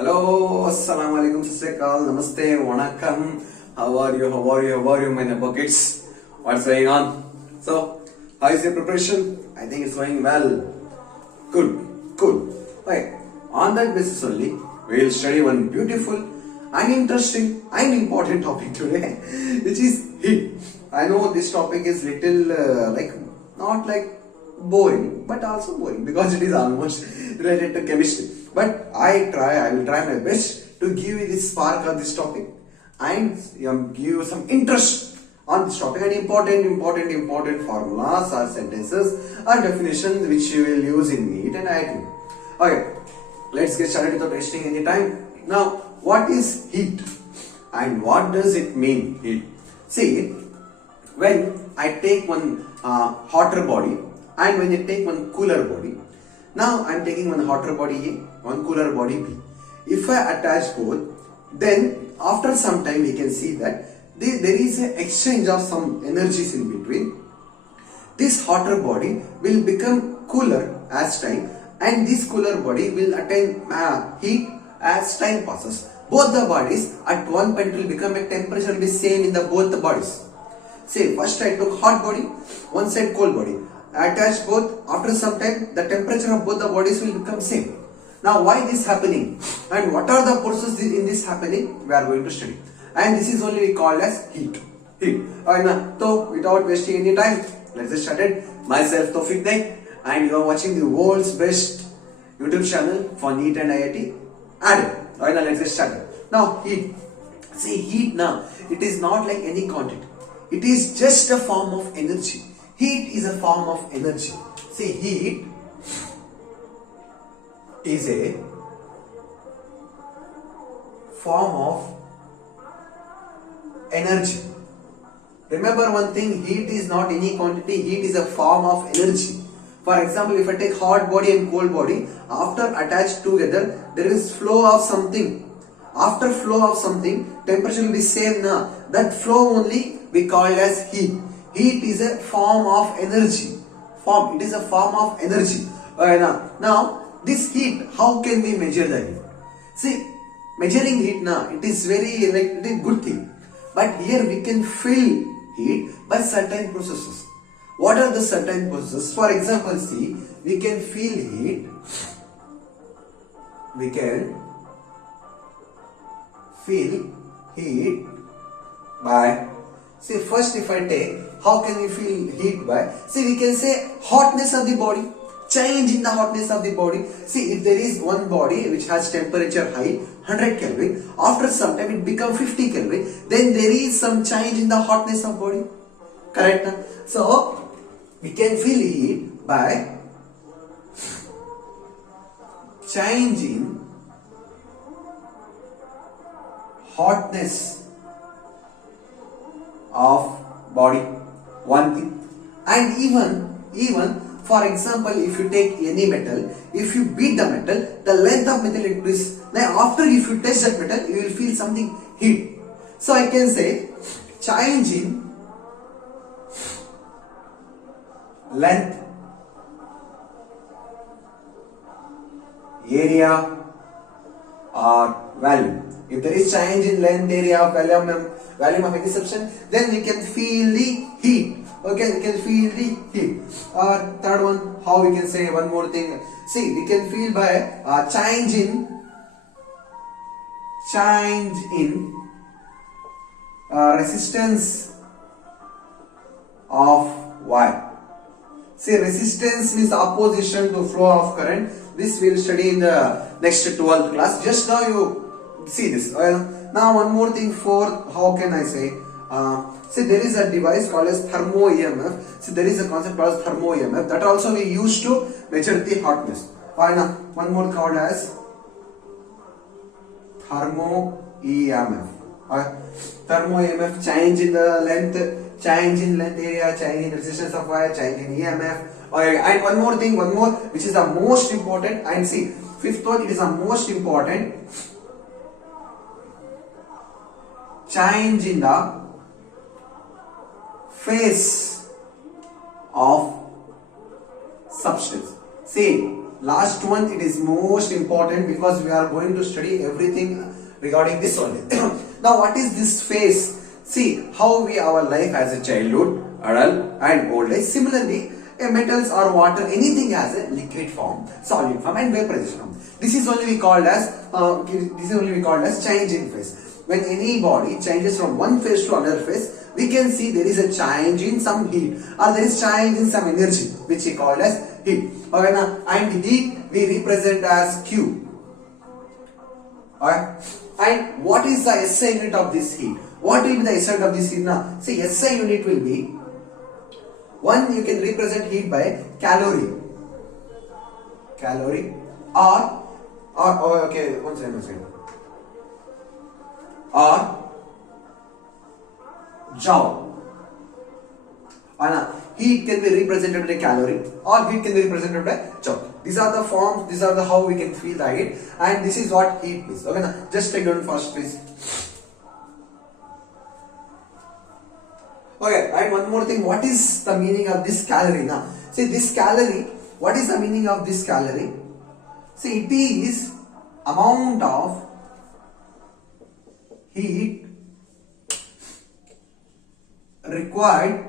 Hello, assalamu alaikum, sasrikal, namaste, vanakkam. How are you, my neighbor kids? What's going on? So, how is your preparation? I think it's going well. Good. Right. On that basis only, we will study one beautiful and interesting and important topic today, which is heat. I know this topic is little not like boring, but also boring because it is almost related to chemistry. But I will try my best to give you this spark of this topic and give you some interest on this topic and important formulas or sentences or definitions which you will use in NEET and IIT. Okay, let's get started without wasting any time. Now, what is heat and what does it mean, heat? See, when I take one hotter body and when you take one cooler body, now I am taking one hotter body A, one cooler body B. If I attach both, then after some time we can see that there is an exchange of some energies in between. This hotter body will become cooler as time, and this cooler body will attain heat as time passes. Both the bodies at one point will become a temperature will be same in the both the bodies. Say first I took hot body, one side cold body. Attach both, after some time the temperature of both the bodies will become same. Now why this happening and what are the processes in this happening, we are going to study, and this is only called as heat. So without wasting any time, let's get started. Myself Toufeeqqneakk, and you are watching the world's best YouTube channel for NEET and IIT ADDED. Now let's get started. Now heat, see heat now, it is not like any quantity, it is just a form of energy. Heat is a form of energy. See, heat is a form of energy. Remember one thing, heat is not any quantity, heat is a form of energy. For example, if I take hot body and cold body, after attached together, there is flow of something. After flow of something, temperature will be same now. That flow only we call as heat. Heat is a form of energy. It is a form of energy. Now, this heat, how can we measure the heat? See, measuring heat now, it is very it is good thing. But here we can feel heat by certain processes. What are the certain processes? For example, see, we can feel heat. We can feel heat by, see, first if I take, how can we feel heat by? See, we can say hotness of the body, change in the hotness of the body. See, if there is one body which has temperature high, 100 Kelvin, after some time it becomes 50 Kelvin, then there is some change in the hotness of body. Correct? So, we can feel heat by change in hotness of body, one thing. And even for example, if you take any metal, if you beat the metal, the length of metal increases. Now after if you touch that metal, you will feel something heat. So I can say change in length, area or value. If there is change in length, area, volume of any substance, then we can feel the heat. Okay, we can feel the heat. Or third one, how we can say one more thing. See, we can feel by change in resistance of wire. See, resistance means opposition to flow of current. This we will study in the next 12th class. Just now you see this. Now one more thing for, how can I say, see, there is a device called as thermo EMF. See, there is a concept called as thermo EMF that also we use to measure the hotness. One more called as thermo EMF. Thermo EMF, change in the length, change in length area, change in resistance of wire, change in EMF. And one more thing, which is the most important, and see, fifth one, it is the most important, change in the phase of substance. See, last one, it is most important because we are going to study everything regarding this only. Now, what is this phase? See how our life as a childhood, adult, and old age. Similarly, metals or water, anything has a liquid form, solid form, and vaporization form. This is only we called as change in phase. When any body changes from one phase to another phase, we can see there is a change in some heat or there is change in some energy, which we call as heat. Okay, now, and heat we represent as Q. Alright, and what is the SI unit of this heat? What will be the SI unit of this heat now? See, SI unit will be one. You can represent heat by calorie, or okay, one second, or joule. Heat can be represented by calorie or heat can be represented by joule. These are the forms, these are the how we can feel the heat, and this is what heat is. Okay, now just take down first please. Okay, and one more thing, what is the meaning of this calorie now? See, this calorie, what is the meaning of this calorie? See, it is amount of heat required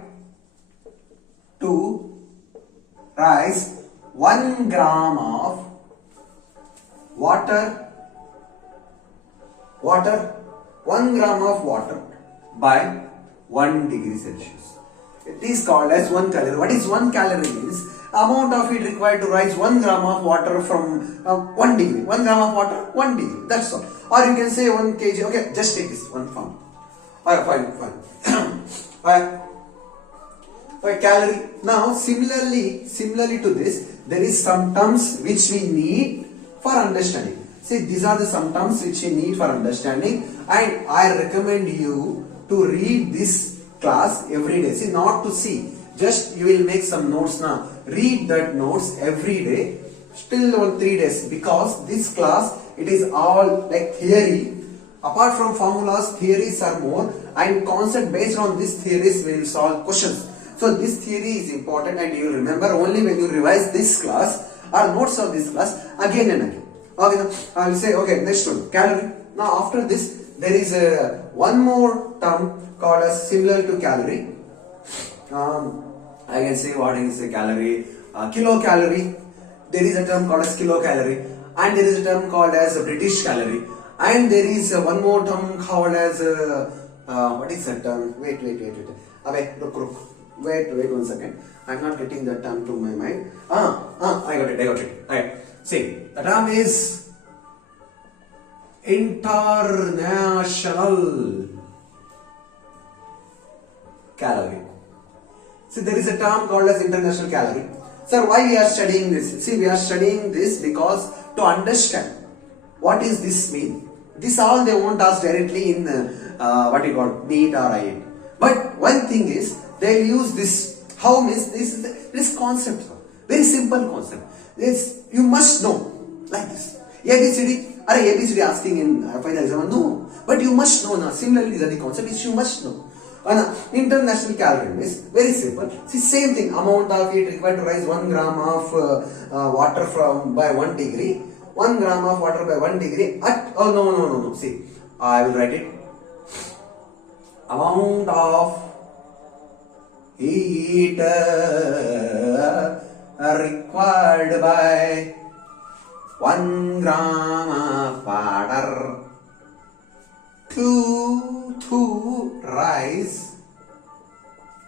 to rise 1 gram of water 1 gram of water by 1 degree Celsius. It is called as 1 calorie. What is 1 calorie means? Amount of heat required to rise 1 gram of water from 1 degree. 1 gram of water, 1 degree. That's all. Or you can say 1 kg. Okay, just take this one form. Alright, fine. Calorie. Now, similarly to this, there is some terms which we need for understanding. See, these are the some terms which you need for understanding, and I recommend you to read this class every day. See, not to see, just you will make some notes now. Read that notes every day, still on 3 days, because this class, it is all like theory. Apart from formulas, theories are more, and concept based on these theories we will solve questions. So this theory is important, and you will remember only when you revise this class or notes of this class again and again. Okay, now I will say, okay, next one, calorie. Now after this, there is one more term called as similar to calorie. I can say what is a calorie, kilocalorie. There is a term called as kilocalorie, and there is a term called as a British calorie, and there is one more term called as what is that term? Wait. Look. Wait 1 second. I'm not getting that term to my mind. I got it. Alright. See, the term is international calorie. See, there is a term called as international calorie. Sir, why we are studying this? See, we are studying this because to understand what is this mean. This all they won't ask directly in what you call NEET or iit. But one thing is, they use this. How means this concept, very simple concept. This you must know like this. ABCD, are ABCD asking in final exam? No, but you must know now. Similarly, these are the concept which you must know. International calorie is very simple. See, same thing. Amount of heat required to rise 1 gram of water by 1 degree. 1 gram of water by 1 degree at no. See, I will write it. Amount of heat required by 1 gram of water to rise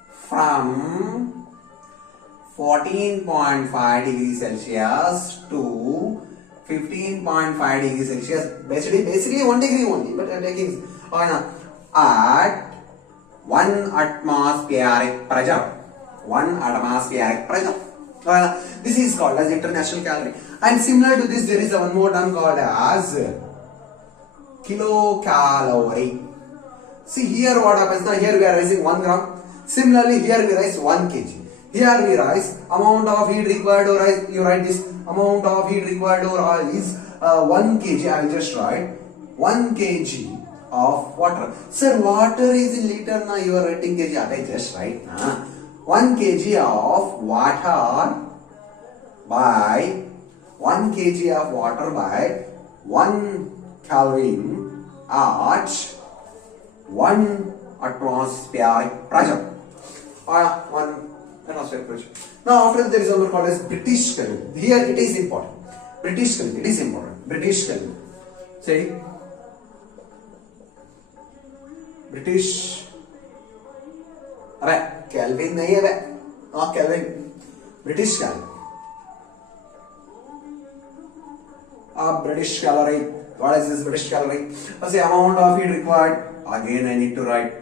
from 14.5 degrees Celsius to 15.5 degrees Celsius. Basically 1 degree only, but I'm taking at 1 atmospheric pressure. 1 atmospheric pressure. This is called as international calorie. And similar to this, there is one more term called as kilocalorie. See here what happens now. Here we are rising 1 gram. Similarly, here we rise 1 kg. Here we rise amount of heat required to rise. You write this amount of heat required to rise 1 kg. I will just write 1 kg of water. Sir, water is in liter now. You are writing kg. I just write 1 kg of water by 1 kg of water by 1 Kelvin at 1 atmospheric pressure. One atmospheric pressure. Now after there is one called as British Kelvin. Here it is important. British Kelvin. It is important. British Kelvin. Say British. अबे Kelvin नहीं है बे. Kelvin. British Kelvin. British calorie. What is this British calorie? What's the amount of heat required? Again, I need to write.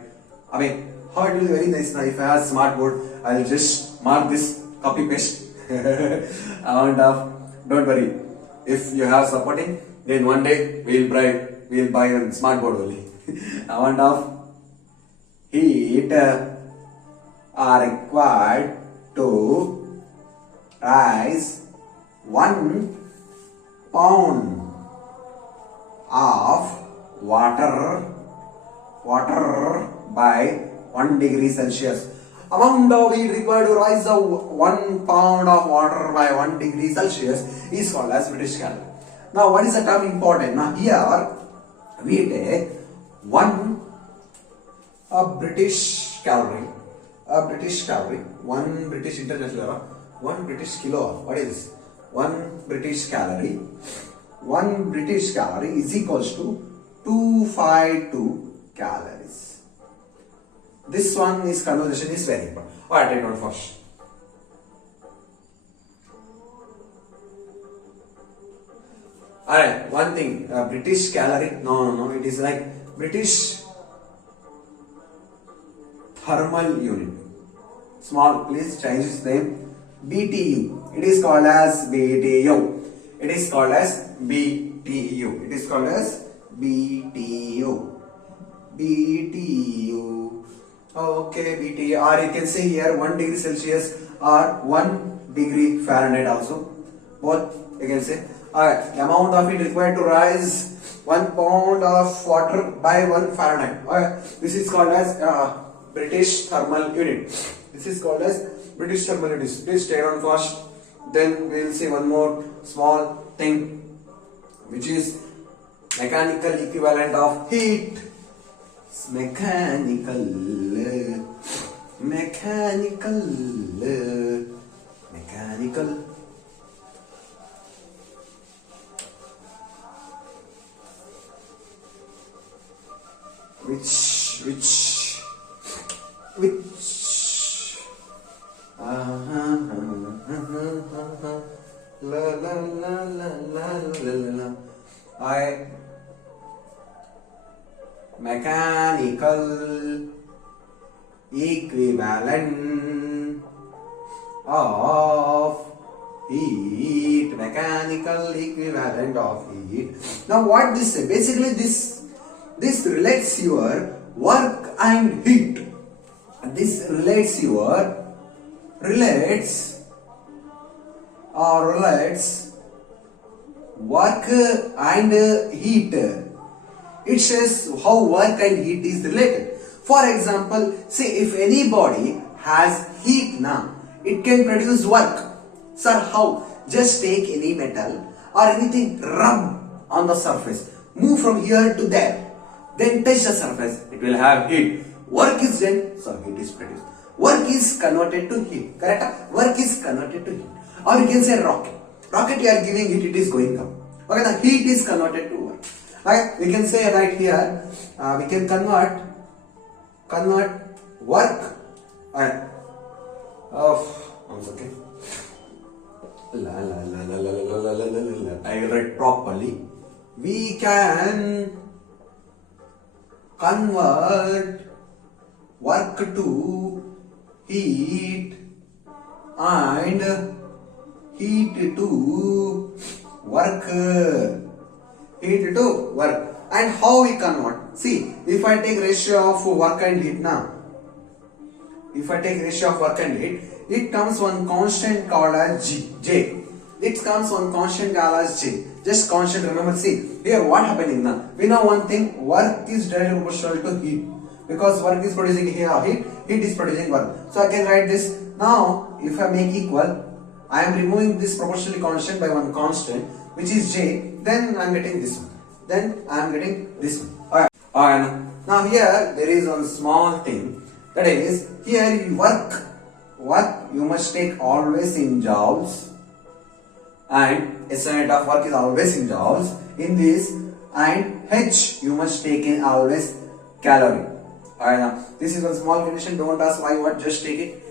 I mean, how it will be very nice now. If I have smart board, I'll just mark this, copy paste. Amount of. Don't worry. If you have supporting, then one day we'll buy a smart board only. Amount of heat are required to rise 1 pound of water by 1 degree Celsius. Amount of heat required to rise the 1 pound of water by 1 degree Celsius is called as British Kelvin. Now what is the term important? Now here we take one British calorie, one British international, 1 British kilo. What is this? 1 British calorie. 1 British calorie is equals to 252 calories. This one is conversation is very important. Alright, take note first. Alright, one thing, British calorie. No, it is like British thermal unit. Small, please change its name. BTU. It is called as BTU. It is called as BTU. It is called as BTU. BTU. Okay, BTU. Or you can say here 1 degree Celsius or 1 degree Fahrenheit also. Both you can say. Alright, the amount of heat required to rise 1 pound of water by 1 Fahrenheit. Alright, this is called as British thermal unit. This is called as British thermal unit. Please stay on fast. Then we will see one more small thing, which is mechanical equivalent of heat. Mechanical, which mechanical equivalent of heat. Mechanical equivalent of heat. Now what this say? Basically this relates your work and heat. This relates work and heat. It says how work and heat is related. For example, say if any body has heat now, it can produce work. Sir, how? Just take any metal or anything, rub on the surface, move from here to there, then touch the surface, it will have heat. Work is done, so heat is produced. Work is converted to heat, correct? Work is converted to heat. Or you can say rocket. Rocket you are giving it, it is going up. Okay, the heat is converted to work. Okay, we can say right here, we can convert work. One second. I will write properly. We can convert work to heat and heat to work. Heat to work. And how we convert? See, if I take ratio of work and heat now, if I take ratio of work and heat, it comes one constant called as J. It comes one constant called as J. Just constant, remember, see, here what happening now? We know one thing, work is directly proportional to heat. Because work is producing here heat is producing work. So I can write this. Now, if I make equal, I am removing this proportionally constant by one constant, which is j, then I am getting this one. Then I am getting this one. Alright. Now here there is one small thing, that is here you work you must take always in joules, and SI unit of work is always in joules in this, and H you must take in always calorie. Alright, now this is one small condition. Don't ask why, what, just take it.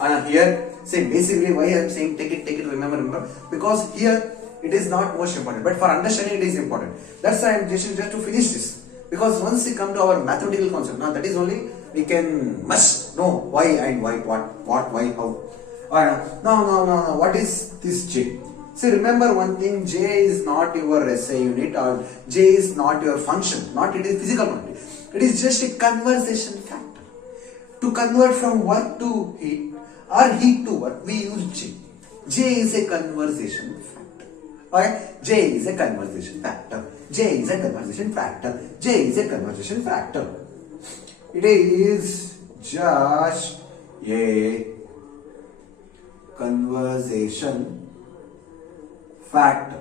And here, say basically why I am saying take it, remember, because here it is not most important, but for understanding it is important. That's why I am just to finish this, because once we come to our mathematical concept, now that is only we must know why and why, what, why, how. Alright, now, what is this J? See, remember one thing, J is not your SI unit, or J is not your function, not it is physical quantity. It is just a conversion factor. To convert from work to heat or heat to work, we use J. J is a conversion factor. Alright, J is a conversion factor. J is a conversion factor. J is a conversion factor. It is just a conversation factor.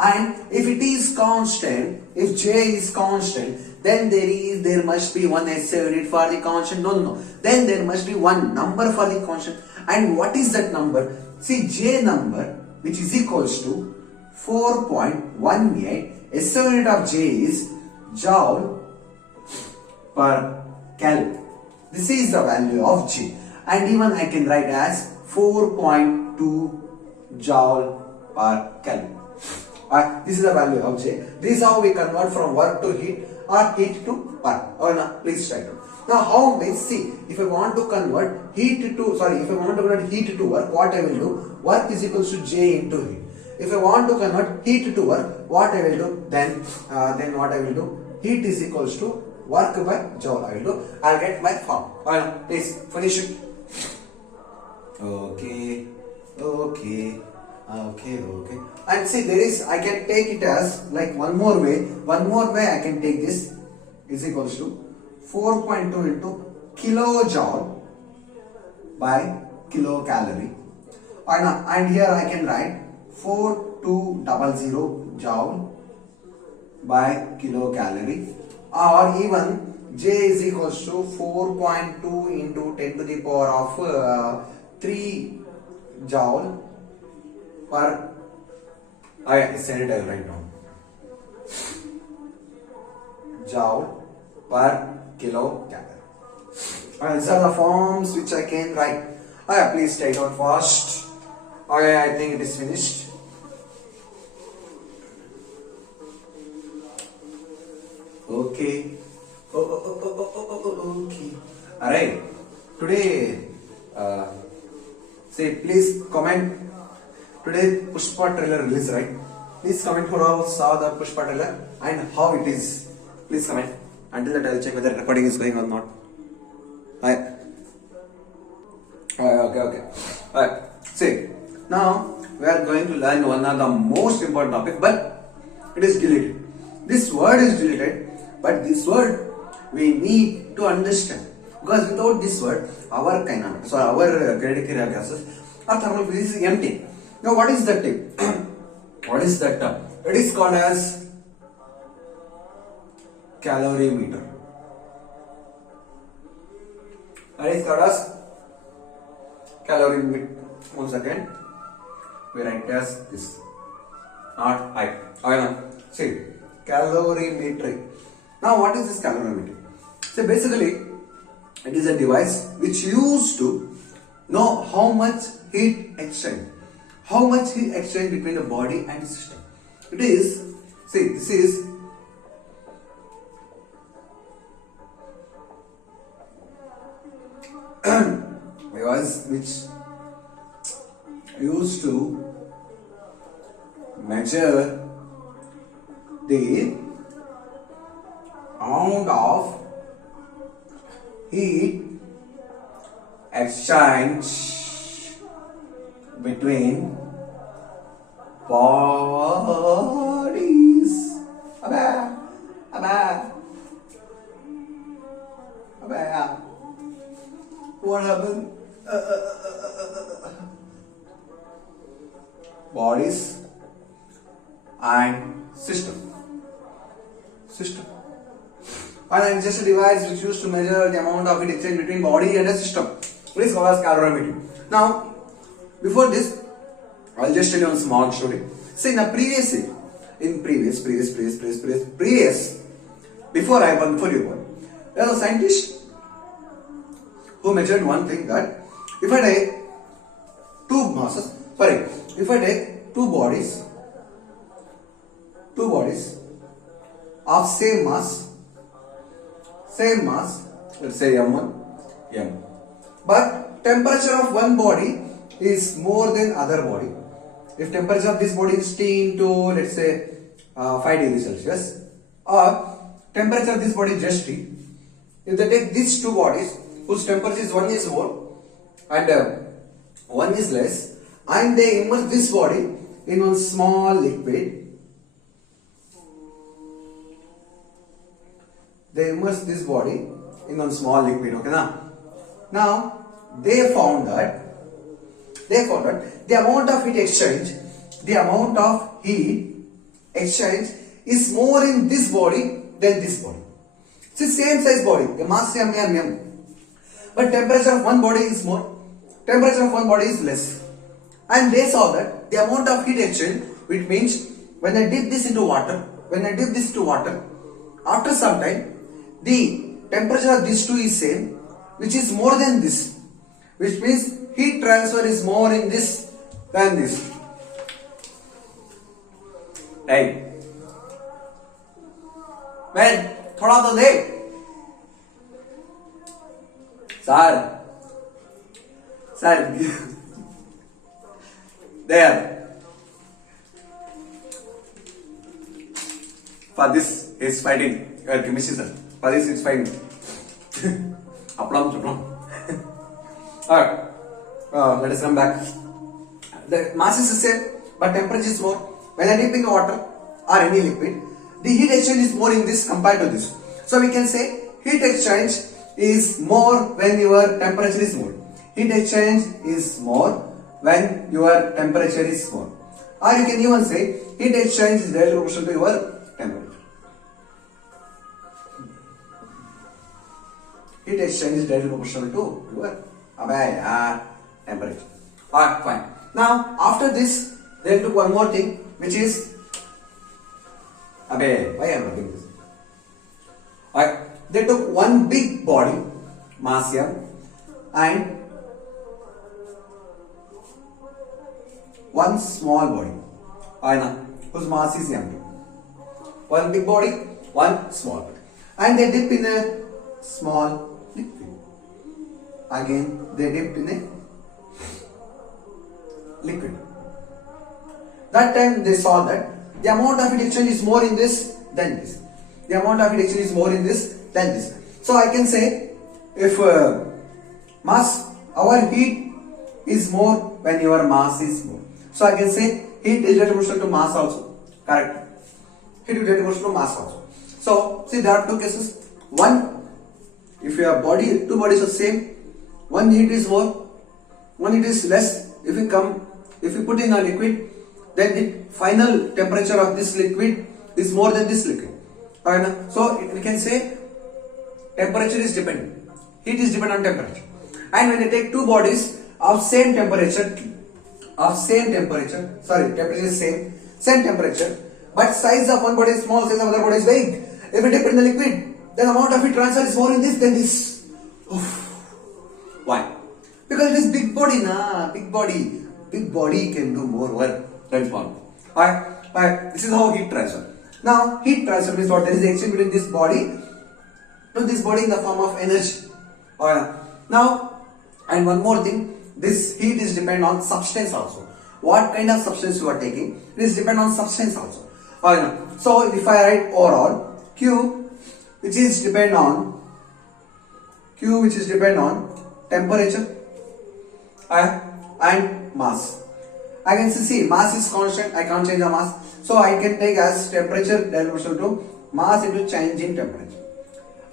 And if it is constant, if J is constant, then there must be one SI unit for the constant. No. Then there must be one number for the constant. And what is that number? See, J number, which is equals to 4.18. SI unit of J is joule per cal. This is the value of J. And even I can write as 4.2 joule per cal. This is the value of J. This is how we convert from work to heat or heat to work. Please try it. Now how may see, if I want to convert heat to work, what I will do? Work is equals to J into heat. If I want to convert heat to work, what I will do? Then what I will do? Heat is equals to work by joule. I will do. I'll get my form. Please finish it. Okay. And see, I can take it as like one more way I can take this is equals to 4.2 into kilojoule by kilocalorie. And here I can write 4200 joule by kilocalorie, or even J is equals to 4.2 into 10 to the power of 3 joule per, I said it right now, joule per kilocalorie. These are the forms which I can write. Please stay down fast. I think it is finished. Okay. Okay. Alright. Today, please comment. Today Pushpa trailer release, right? Please comment who all saw the Pushpa trailer and how it is. Please comment. Until that, I will check whether recording is going or not. Okay. See, now we are going to learn one of the most important topic, but it is deleted. This word is deleted, but this word we need to understand, because without this word, our kinetic gases or thermal physics is empty. Now, what is that thing? What is that term? It is called as calorimeter. It is called as calorimeter. 1 second. We write as this. Not I. See, calorimetry. Now, what is this calorimetry? So, basically, it is a device which used to know how much heat exchange. How much heat exchange between the body and the system. It is, see, this is device which used to measure the amount of heat exchange between bodies. What happened? system. And it's just a device which used to measure the amount of heat exchange between body and a system. It is called as calorimetry. Now, before this, I'll just tell you one small story. See, in a previous year, before you born, there was a scientist who measured one thing, that if I take two bodies of same mass, let's say M1, M, but temperature of one body is more than other body. If temperature of this body is T into, let's say, 5 degrees Celsius, or temperature of this body is just T. If they take these two bodies whose temperature is, one is more and one is less, and they immerse this body in one small liquid, okay na? Now they found that the amount of heat exchange is more in this body than this body. It's the same size body, the mass m, but temperature of one body is more, temperature of one body is less. And they saw that the amount of heat exchange, which means when I dip this into water, after some time, the temperature of these two is same, which is more than this, which means heat transfer is more in this than this. Right? Man, थोड़ा तो दे sir there, for this is fighting chemistry sir, for this is fighting alright, let us come back. The mass is the same but temperature is more. When I dip in water or any liquid, the heat exchange is more in this compared to this. So we can say heat exchange is more when your temperature is more. Heat exchange is more when your temperature is more. Or you can even say heat exchange is directly proportional to your temperature. Heat exchange is directly proportional to your temperature. Alright, fine. Now after this, they took one more thing, which is why I am writing this? Alright, they took one big body, mass M, and one small body, whose mass is M2. One big body, one small body, and they dip in a small liquid. Again, they dipped in a liquid. That time they saw that the amount of heat exchange is more in this than this. The amount of heat exchange is more in this than this. So I can say, if our heat is more when your mass is more. So I can say heat is directly proportional to mass also. Correct? Heat is directly proportional to mass also. So see, there are two cases. One, if your two bodies are same, one heat is more, one heat is less. If we put in a liquid, then the final temperature of this liquid is more than this liquid. So we can say temperature is dependent. Heat is dependent on temperature. And when you take two bodies of same temperature, temperature is same temperature, but size of one body is small, size of other body is big. If we dip in the liquid, then amount of heat transfer is more in this than this. Why? Because it is big body, big body can do more work than small. Alright, this is how heat transfer. Now, heat transfer means what? There is exchange between this body to this body in the form of energy. Now, and one more thing, this heat is depend on substance also. What kind of substance you are taking, it is depend on substance also. So, if I write overall, Q which is depend on temperature and mass. I can see mass is constant, I can't change the mass. So I can take as temperature proportional to mass into change in temperature.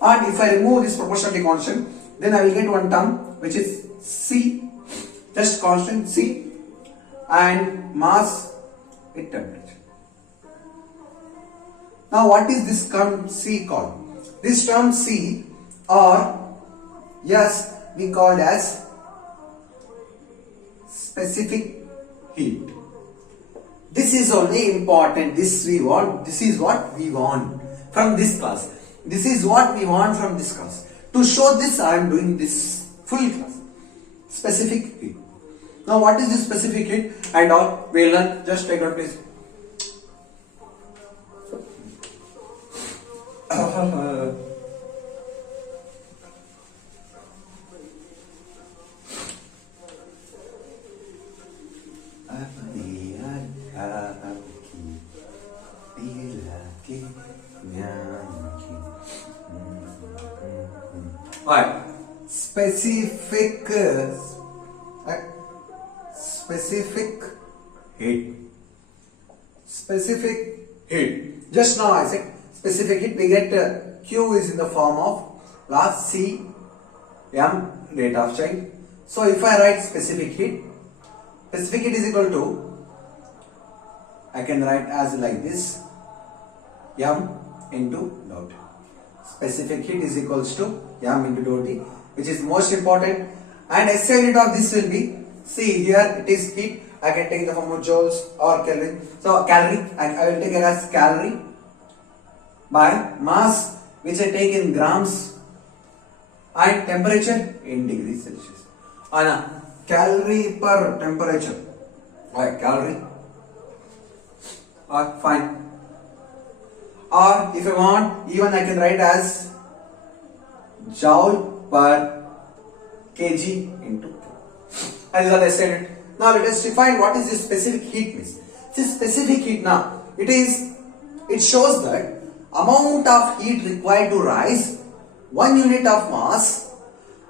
And if I remove this proportionality constant, then I will get one term which is C, just constant C, and mass with temperature. Now what is this term C called? This term C or yes we called as specific heat. This is only important. This we want. This is what we want from this class. This is what we want from this class. To show this, I am doing this full class. Specific heat. Now, what is this specific heat and all? We'll learn. Just take note, please. Alright, specific heat. Specific heat. Just now I said specific heat. We get Q is in the form of last C M rate of change. So if I write specific heat is equal to, I can write as like this, M into dot. Specific heat is equals to M into dot T, which is most important. And SI unit of this will be, see here it is heat. I can take the form of joules or Kelvin. So calorie, I will take it as calorie by mass, which I take in grams, and temperature in degrees Celsius. On a calorie per temperature. Alright, calorie. Fine. Or if I want, even I can write as joule per kg into K. As I said. Now let us define what is this specific heat means. This specific heat now, it shows that amount of heat required to rise 1 unit of mass,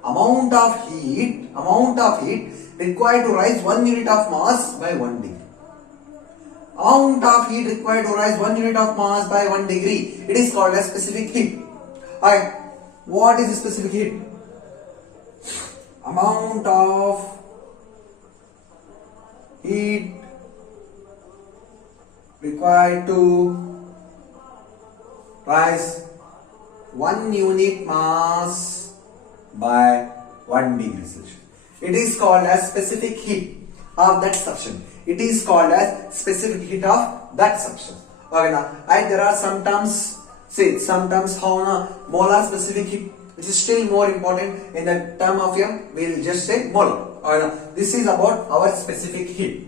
amount of heat required to rise 1 unit of mass by 1 degree. Amount of heat required to rise 1 unit of mass by 1 degree. It is called as specific heat. Alright, what is the specific heat? Amount of heat required to rise 1 unit mass by 1 degree Celsius. It is called as specific heat of that substance. It is called as specific heat of that substance. Okay, now, and there are some terms, how molar specific heat, which is still more important. In the term of M, we will just say molar. Okay, now, this is about our specific heat.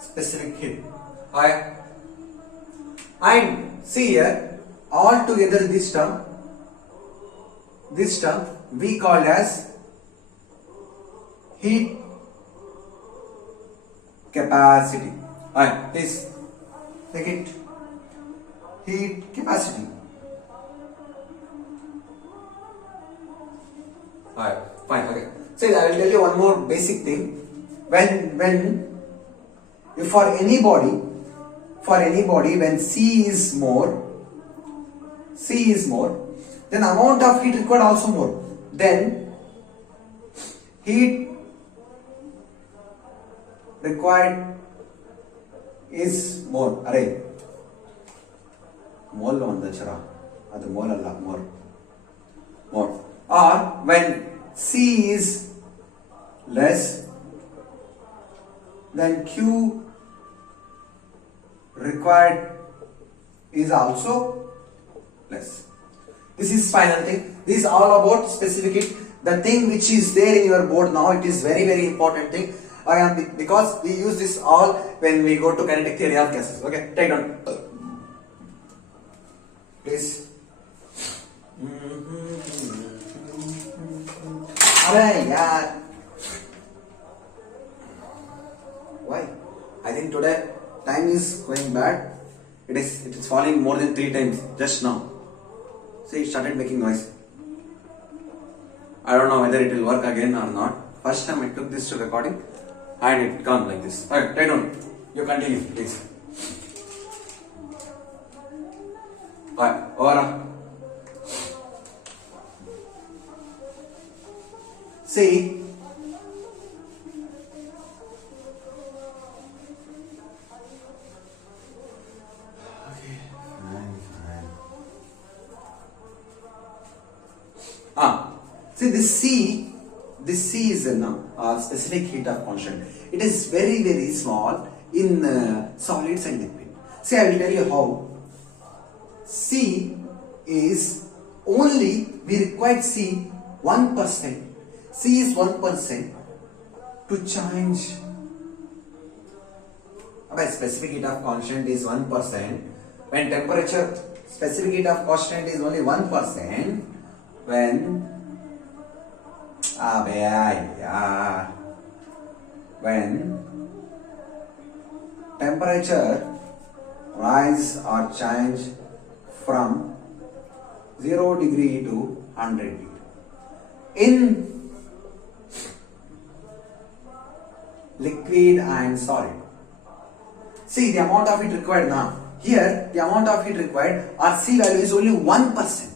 Specific heat. Okay. And see here, all together this term we call as heat capacity. Alright, please take it. Heat capacity. Alright, fine, okay. So I will tell you one more basic thing. If for anybody when C is more, then amount of heat required also more. Then heat required is more. Array. Mole on the chara. Adu mole alla, more. Or when C is less, then Q required is also less. This is final thing. This is all about specific heat. The thing which is there in your board now, it is very important thing. Because we use this all when we go to kinetic theory of gases. Okay, take note. Please. Why? I think today time is going bad. It is falling more than 3 times just now. See, it started making noise. I don't know whether it will work again or not. First time I took this to recording and it comes like this. Alright, right on. You continue, please. Alright, over. See, See this C is a specific heat of constant. It is very small in solids and liquid. See, I will tell you how. C is only, we require C 1%. C is 1% to change. By specific heat of constant is 1%. When temperature, specific heat of constant is only 1%. When temperature rise or change from 0 degree to 100 degree. In liquid and solid. See the amount of heat required now. Here the amount of heat required, our C value is only 1%.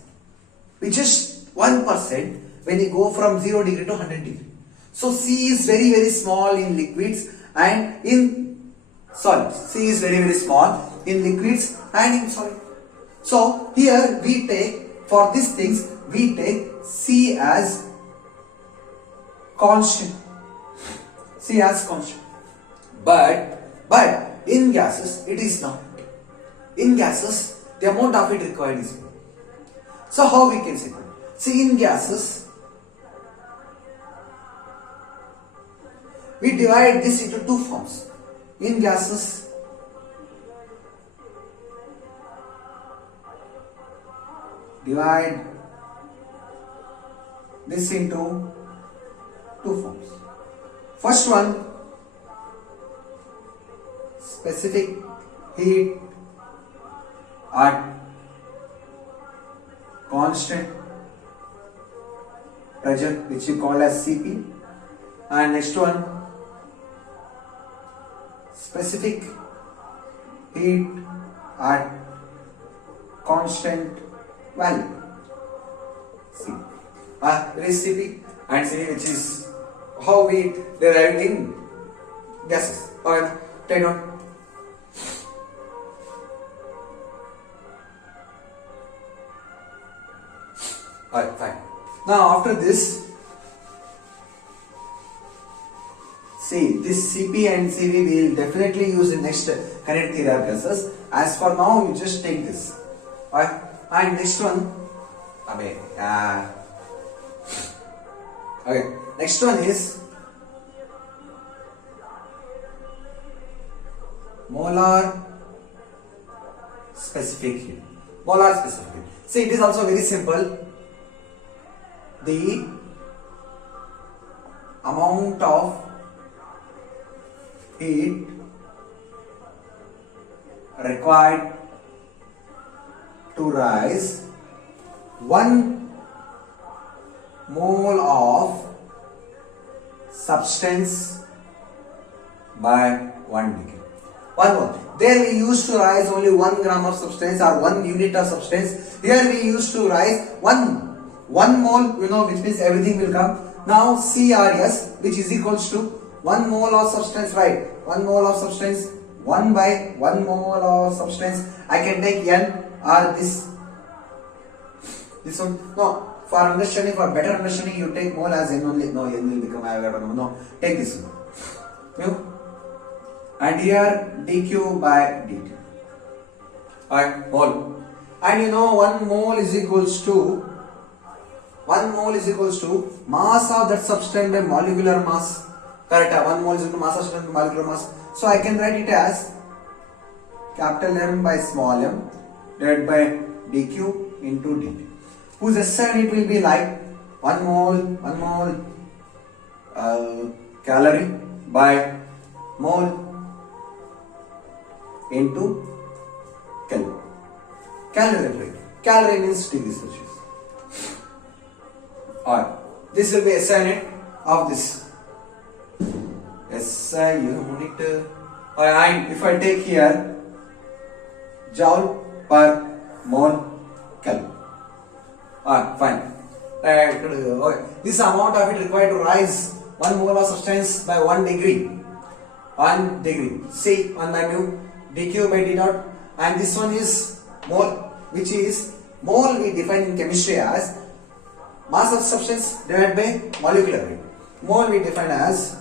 Which is 1% when you go from 0 degree to 100 degree. So C is very small in liquids and in solids. C is very small in liquids and in solids. So here we take, for these things, we take C as constant. C as constant. But in gases it is not. In gases the amount of heat required is more. So how we can say that? See, in gases we divide this into two forms. In gases divide this into two forms. First one, specific heat at constant pressure, which we call as Cp, and next one, specific heat at constant value, C. There is Cp and C, which is how we derive in gases. Alright, take note. Alright, fine. Now after this, see this Cp and Cv we will definitely use in next kinetic theory of gases. As for now, you just take this. Alright, and next one, okay, next one is molar specific heat. Molar specific heat. See, it is also very simple. The amount of heat required to rise 1 mole of substance by 1 degree. 1 mole. There we used to rise only 1 gram of substance or 1 unit of substance. Here we used to rise 1 mole, which means everything will come. Now CRS, which is equals to 1 mole of substance, right? 1 mole of substance, 1 by 1 mole of substance. I can take N or this one. No, for understanding, for better understanding, you take mole as N only. No, N will become, I don't know. No, take this one. And here dQ by dt. Alright, mole. And 1 mole is equals to mass of that substance by molecular mass. Correct? 1 mole is equal to mass of substance by molecular mass. So I can write it as capital M by small m divided by dq into dt. Whose SI unit will be like 1 mole calorie by mole into Kelvin. Calorimetry. Calorie means degree Celsius. Alright, this will be SI unit of this. SI unit. And if I take here joule per mole Kelvin. Alright, fine. Okay. This amount of it required to rise 1 mole of substance by 1 degree. 1 degree. C 1 by mu dq by d dot, and this one is mole, which is mole we define in chemistry as Mass of substance divided by molecular weight. Mole we define as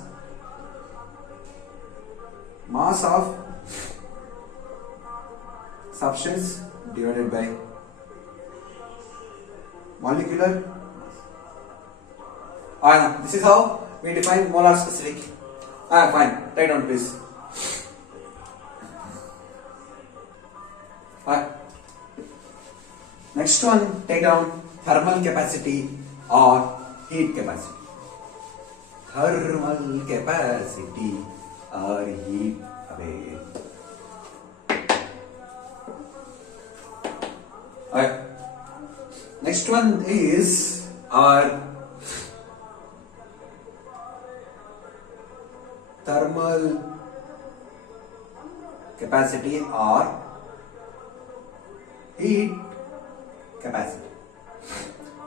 mass of substance divided by molecular. This is how we define molar specific. Fine. Write down please. Next one, take down thermal capacity or heat capacity. Thermal capacity or heat. Next one is our thermal capacity or heat capacity.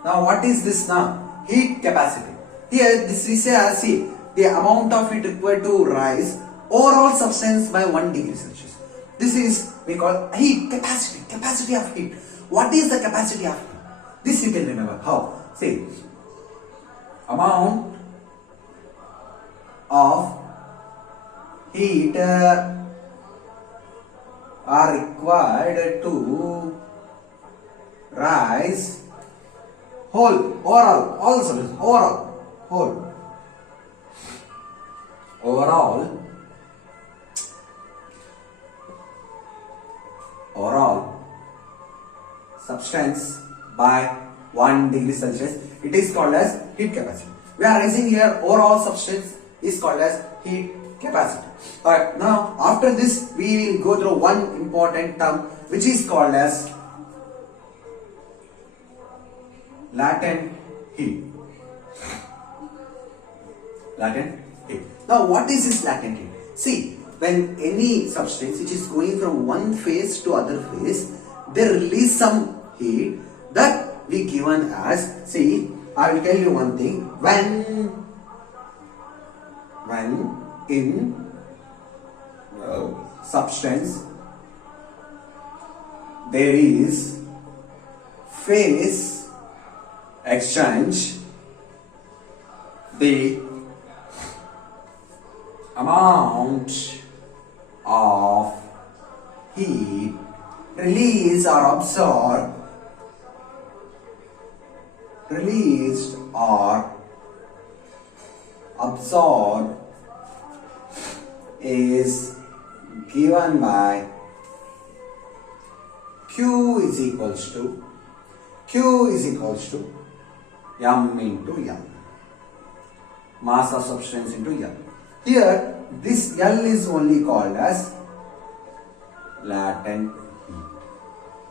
Now what is this now? Heat capacity. Here this we say as the amount of heat required to rise overall substance by 1 degree Celsius. This is we call heat capacity. Capacity of heat. What is the capacity of heat? This you can remember. How? See, amount of heat are required to rise overall substance by 1 degree Celsius. It is called as heat capacity. We are raising here overall substance is called as heat capacity. Alright, now after this we will go through one important term which is called as latent heat. Latent heat. Now what is this latent heat? See, when any substance which is going from one phase to other phase, they release some heat that we given as, see, I will tell you one thing, when in substance there is phase exchange, the amount of heat released or absorbed is given by Q is equals to M into L. Mass of substance into L. Here this L is only called as latent heat,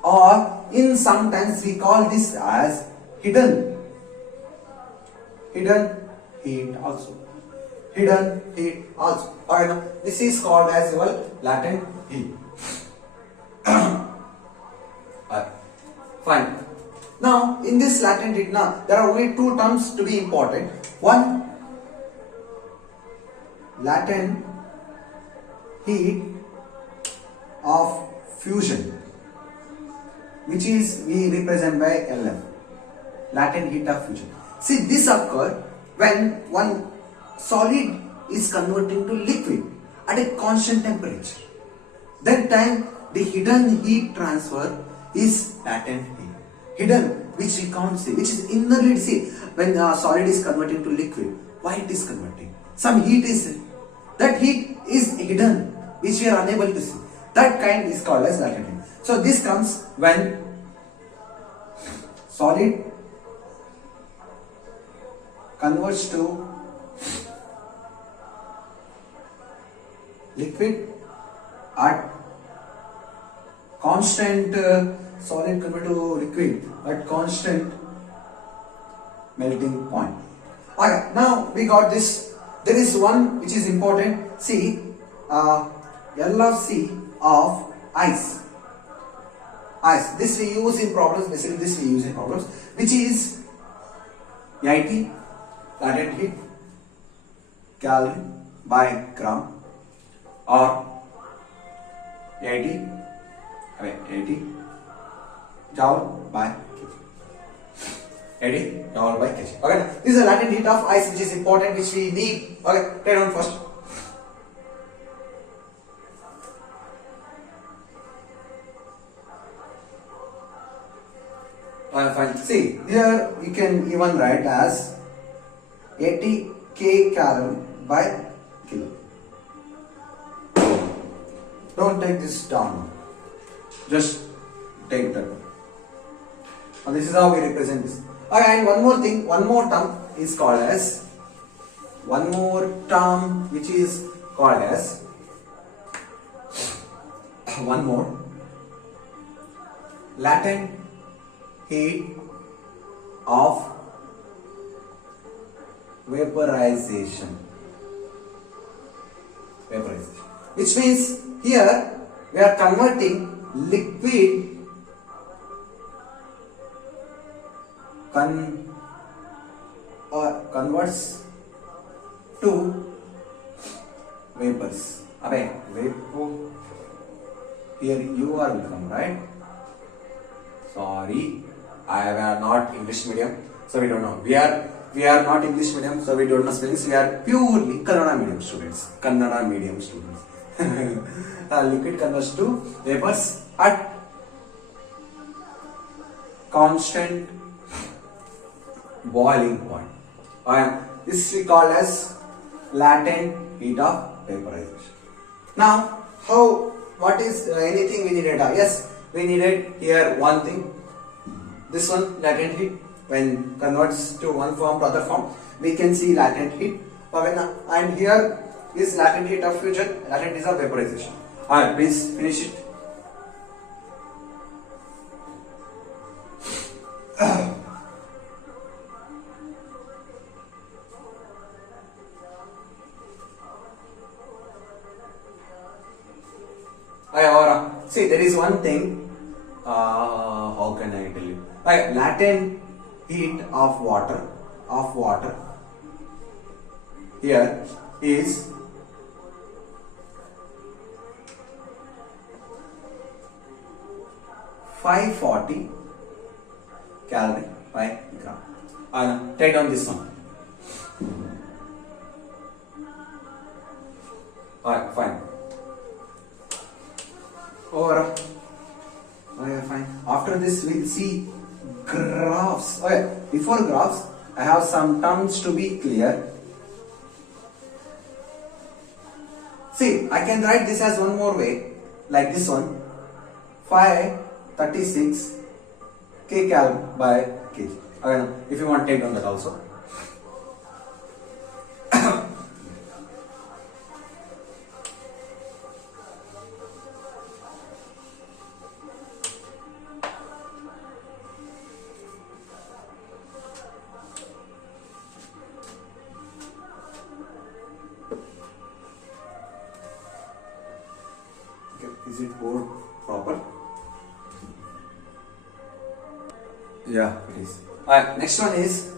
or in sometimes we call this as hidden heat also. Alright, this is called as your latent heat. Fine. Now in this latent heat, now there are only two terms to be important. One, latent heat of fusion, which is we represent by LF. Latent heat of fusion. See, this occurs when one solid is converting to liquid at a constant temperature. That time the hidden heat transfer is latent heat. Hidden, which we can't see, which is innerly, see, when the solid is converting to liquid, why it is converting? Some heat is, that heat is hidden, which we are unable to see. That kind is called as latent heat. So this comes when solid converts to liquid at constant solid convert to liquid at constant melting point. Okay, now we got this. There is one which is important. See, LFC of ice. This we use in problems. Basically, this we use in problems, which is IT, latent heat, calorie by gram, or AT joule by kg. AD Toufeeqqneakk by kg. Okay, this is the latent heat of ice, which is important, which we need. Okay, write down first. Fine. See, here you can even write as 80 kcal by kilo. Don't take this down. Just take that. And this is how we represent this. Okay, and one more thing, one more term is called as, one more term which is called as, one more, latent heat of vaporization. Vaporization. Which means here we are converting liquid converts to vapors. Abey, vapor. Here you are will come, right? Sorry, I am not English medium, so we don't know. We are not English medium, so we don't know spellings. We are purely Kannada medium students. Kannada medium students. Liquid converts to vapors at constant boiling point. This we call as latent heat of vaporization. Now, what is anything we needed? Yes, we needed here one thing. This one, latent heat, when converts to one form to other form, we can see latent heat. And here is latent heat of fusion, latent heat of vaporization. Alright, please finish it. See, there is one thing. How can I tell you? Latent heat of water here is 540 calorie by gram. Take down this one. Alright, fine. Over. Okay, fine. After this, we'll see graphs. Okay, before graphs, I have some terms to be clear. See, I can write this as one more way, like this one. 536 kcal by kg. Okay, if you want, take down that also. Is it board proper? Yeah, it is. Alright, next one is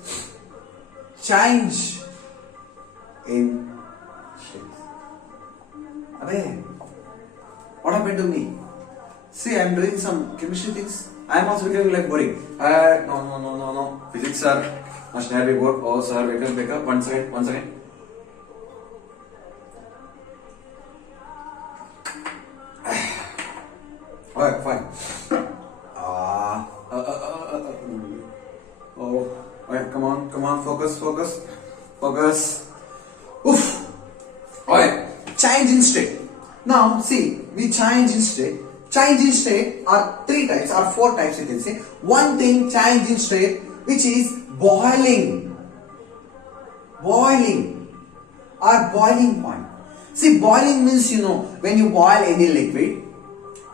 change in shapes. Abey, what happened to me? See, I am doing some chemistry things. I am also becoming like boring. No. Physics sir, must never be bored. Oh sir, wake up. One second. Alright, fine. Alright, come on, focus. Oof. Alright, change in state. Now, see, we change in state. Change in state are 3 types or 4 types, you can say. One thing, change in state, which is boiling or boiling point. See, boiling means, when you boil any liquid,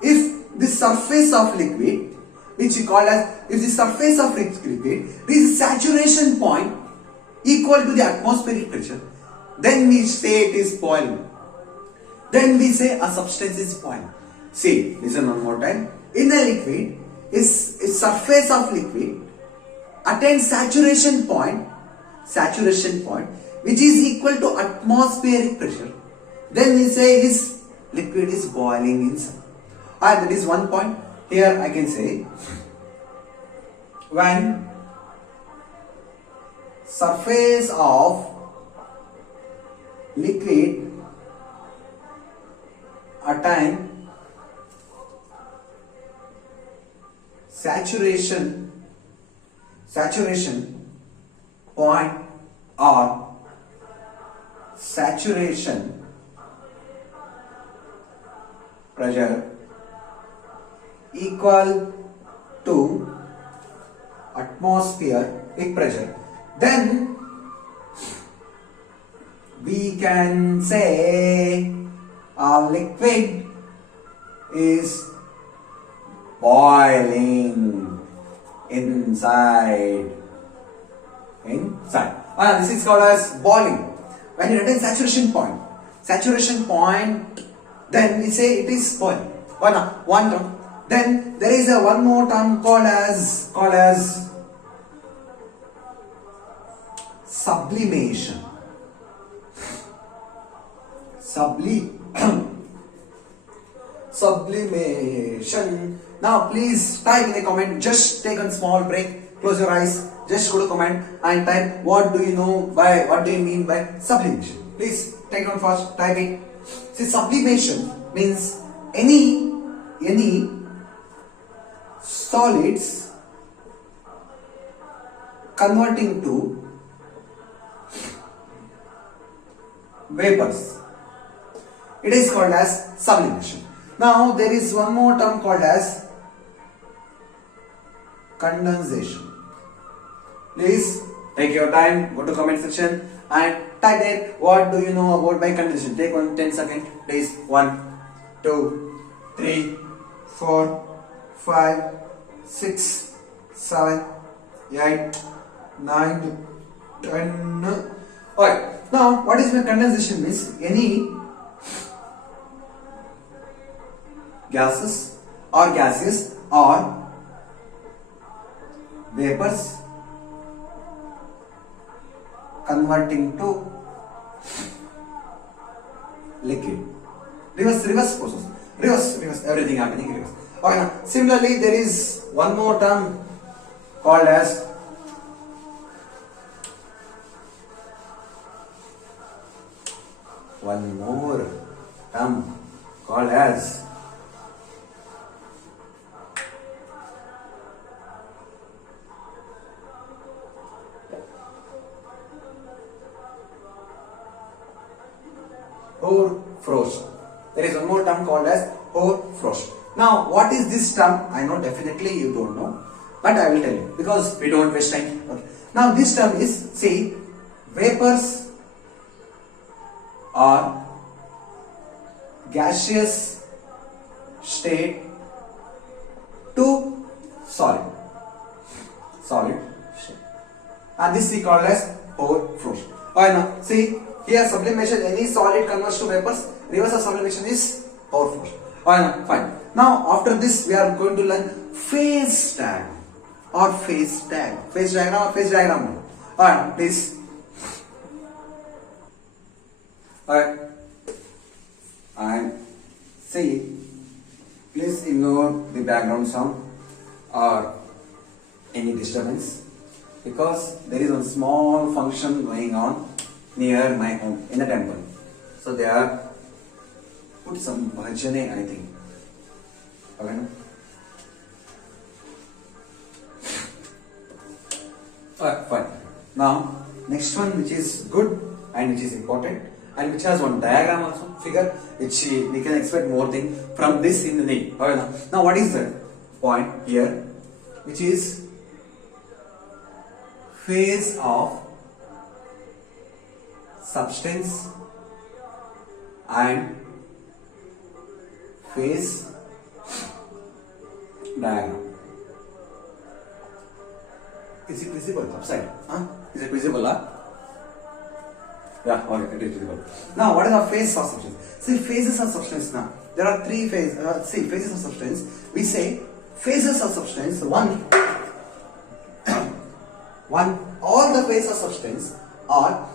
if the surface of liquid, which we call as, if the surface of liquid is saturation point equal to the atmospheric pressure, then we say it is boiling. Then we say a substance is boiling. See, listen one more time. In a liquid, is surface of liquid attains saturation point, which is equal to atmospheric pressure. Then we say his liquid is boiling inside. That is one point. Here I can say, when surface of liquid is saturation point, which is equal to atmospheric pressure, then we say his liquid is boiling inside. That is one point. Here I can say, when surface of liquid is saturation point, which is equal to atmospheric pressure, then we say his liquid is boiling inside. That is one point. Here I can say, surface of liquid attain saturation point or saturation pressure equal to atmospheric pressure, then we can say a liquid is boiling inside. This is called as boiling. When you attain saturation point, then we say it is boiling. One term. Then there is a one more term called as sublimation. Sublimation. Now please type in a comment. Just take a small break. Close your eyes. Just go to comment and type what do you mean by sublimation. Please take on fast. Type it. See, sublimation means any solids converting to vapors. It is called as sublimation. Now there is one more term called as condensation. Please take your time, go to comment section and type there what do you know about by condensation. Take 10 seconds, please. 1, 2, 3, 4, 5, 6, 7, 8, 9, 10. Alright, now what is the condensation means? Any gases or gaseous or vapors converting to liquid. Reverse process. Reverse, everything happening reverse. Okay, now, similarly, there is one more term called as hoarfrost. There is one more term called as hoarfrost. Now, what is this term? I know definitely you don't know, but I will tell you because we don't waste time. Okay. Now, this term is, see, vapors are gaseous state to solid state, and this we call as hoarfrost. Alright, now see here sublimation, any solid converts to vapors. Reverse of sublimation is hoarfrost. Alright, now fine. Now after this we are going to learn phase diagram. Alright, please. Alright, and see, please ignore the background sound or any disturbance because there is a small function going on near my home in the temple. So they are put some bhajane, I think. Okay. Alright, fine. Now next one, which is good and which is important and which has one diagram also, figure, which we can expect more thing from this in the NEET. Okay. Now what is the point here, which is phase of substance and phase diagram. Is it visible upside? Is it visible? Yeah, okay, it is visible. Now, what is a phase of substance? See, phases of substance now. There are three phases. See, phases of substance. We say phases of substance. One. All the phases of substance are.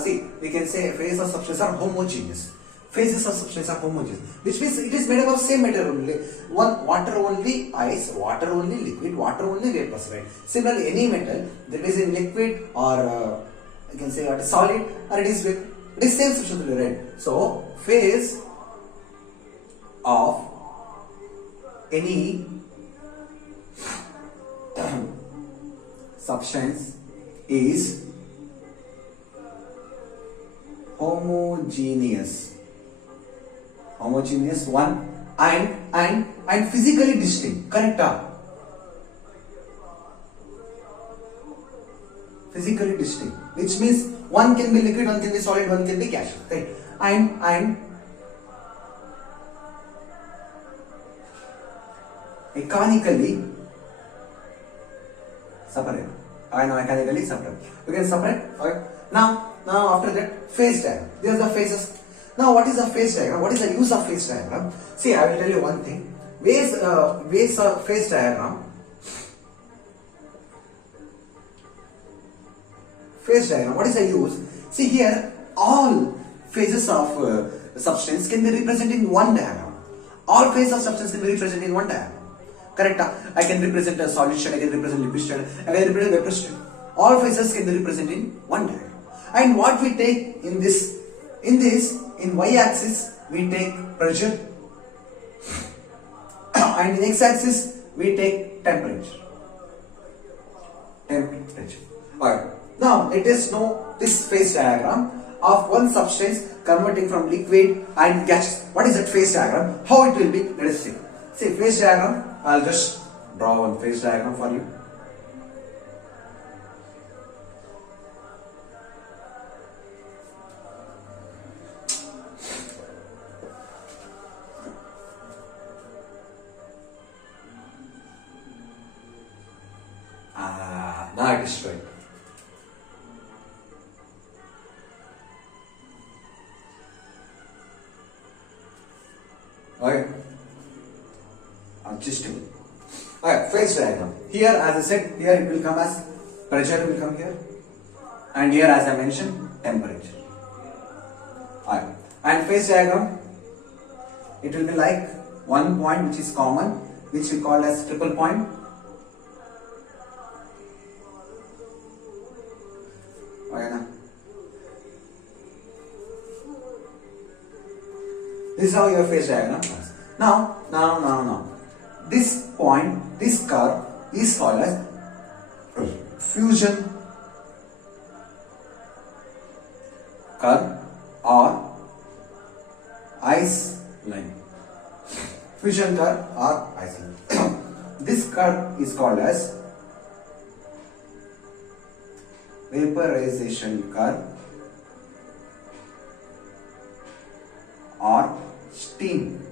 See, we can say phases of substance are homogeneous. Phases of substance are homogeneous, which means it is made up of same material only. One water only ice, water only liquid, water only vapors, right? Similarly, any metal that is in liquid or you can say it is solid or it is vapor, it is same substance only, right? So phase of any substance is homogeneous one and physically distinct, correct? Physically distinct, which means one can be liquid, one can be solid, one can be gaseous, right? And mechanically separate. Mechanically separate. You can separate. Okay. Now after that, phase diagram. These are the phases. Now what is a phase diagram? What is the use of phase diagram? See, I will tell you one thing. Ways of phase diagram. Phase diagram. What is the use? See here, all phases of substance can be represented in one diagram. All phases of substance can be represented in one diagram. Correct? I can represent a solid state, I can represent liquid state, I can represent vapor state. All phases can be represented in one diagram. And what we take in y-axis, we take pressure, and in x-axis, we take temperature. Alright. Now let us know this phase diagram of one substance converting from liquid and gas. What is that phase diagram? How it will be? Let us see. See, phase diagram. I'll just draw one phase diagram for you. Now it is straight. Okay. Adjustable. Alright, phase diagram. Here, as I said, here it will come as pressure will come here, and here, as I mentioned, temperature. Alright, and phase diagram, it will be like one point which is common, which we call as triple point. Okay, now. This is how your phase diagram is. Now. This point, this curve is called as fusion curve or ice line. Fusion curve or ice line. This curve is called as vaporization curve or steam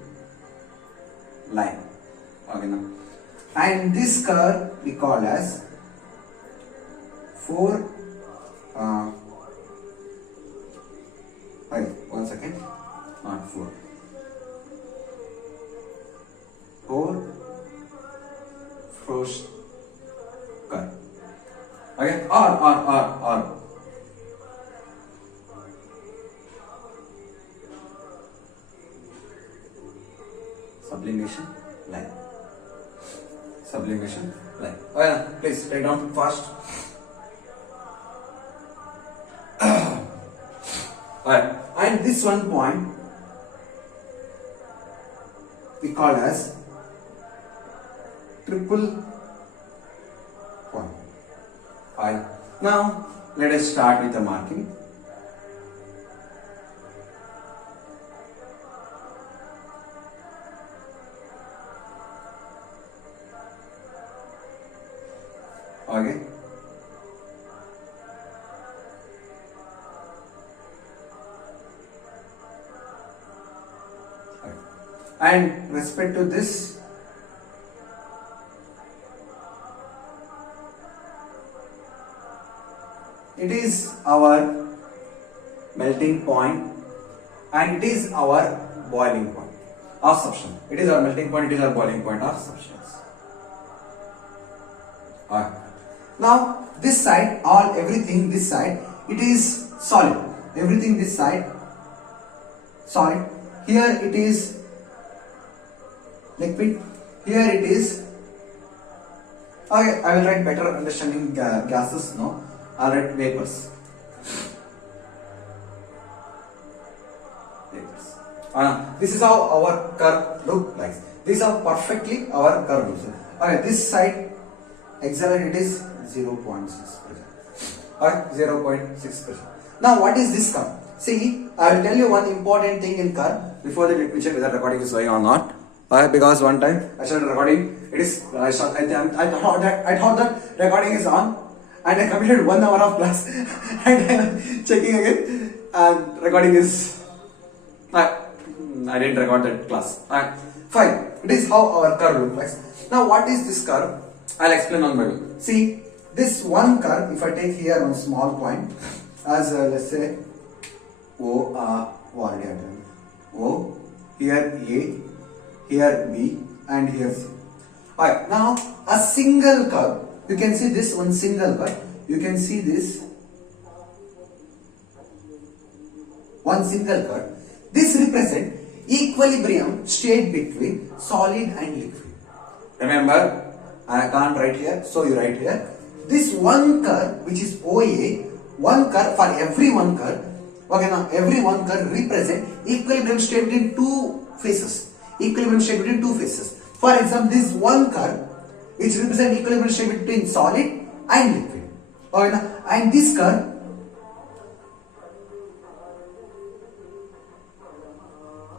line. Okay, now. And this curve we call as 4 wait, 1 second, not 4 Frost curve. Okay, or sublimation line. Sublimation line. Okay, please write down fast. Alright, and this one point we call as triple point. Alright, now let us start with the marking. Okay. And respect to this, it is our melting point and it is our boiling point of substance. It is our melting point, it is our boiling point of substance. Alright. Now this side, everything this side, it is solid. Everything this side solid. Here it is liquid. Here it is. Okay, I will write better understanding gases. No, I'll write vapors. This is how our curve looks like. This is how perfectly our curve looks. Okay, this side accelerate is 0.6%. Alright, 0.6%. Now what is this curve? See, I will tell you one important thing in curve. Before that, let me check whether recording is going or not. Because one time I started recording, I thought that recording is on, and I completed 1 hour of class and I'm checking again, and recording is. I didn't record that class. Fine. It is how our curve looks like. Now, what is this curve? I'll explain on my way. See, this one curve, if I take here one small point, as let's say O, O, here A, here B, and here C. Alright, now a single curve. You can see this one single curve. You can see this one single curve. This represents equilibrium state between solid and liquid. Remember, I can't write here, so you write here. This one curve, which is OA, one curve for every one curve. Okay, now every one curve represents equilibrium state between two phases. Equilibrium state between two phases. For example, this one curve, which represents equilibrium state between solid and liquid. Okay, now, and this curve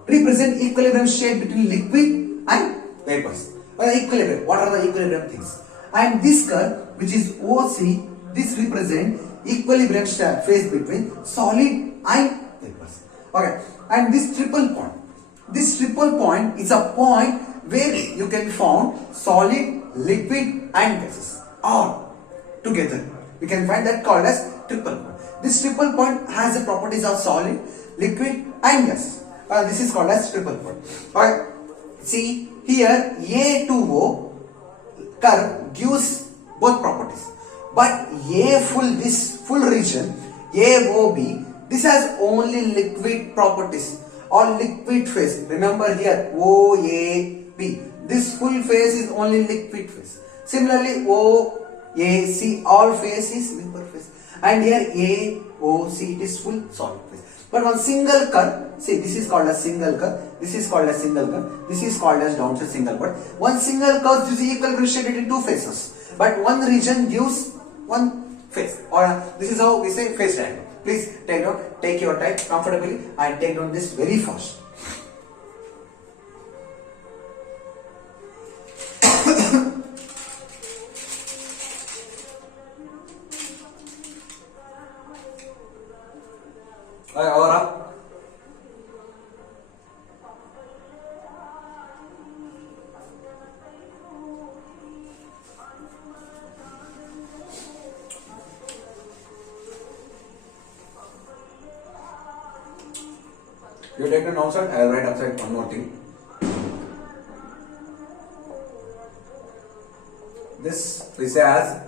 represent equilibrium state between liquid and vapors. Equilibrium. What are the equilibrium things? And this curve, which is OC, this represent equilibrium phase between solid and vapors. Okay. And this triple point is a point where you can found solid, liquid and gases all together. We can find that called as triple point. This triple point has the properties of solid, liquid and gases. This is called as triple point. Alright. See here A to O curve gives both properties. But this full region AOB, this has only liquid properties or liquid phase. Remember here OAB. This full phase is only liquid phase. Similarly OAC, all phase is vapor phase. And here AOC, it is full solid phase. But one single curve, see, this is called as single curve, this is called as single curve, this is called as down to single curve. One single curve gives equilibrium state in two phases, but one region gives one phase. Or this is how we say phase diagram. Please take note, take your time comfortably and take down this very fast. Ahora you take the notes and I will write outside one more thing. This we say as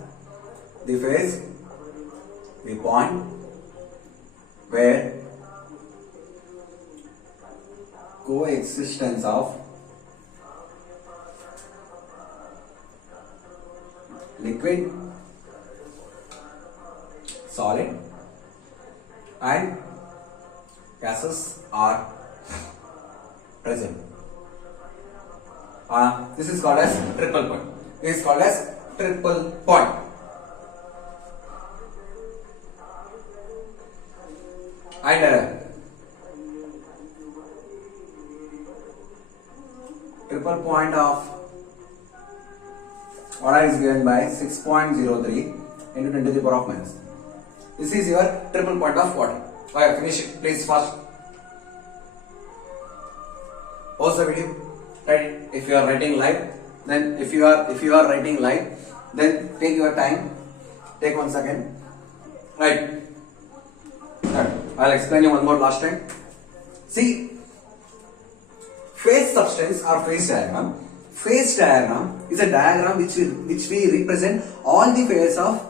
the phase, the point where coexistence of liquid, solid and gases are present. This is called as triple point. This is called as triple point. And triple point of order is given by 6.03 into 10 to the power of minus. This is your triple point of water. Okay, finish it, please fast. Pause the video. Right? If you are writing live, then if you are writing live, then take your time. Take 1 second. Right. I'll explain you one more last time. See, phase substance or phase diagram. Phase diagram is a diagram which we represent all the phases of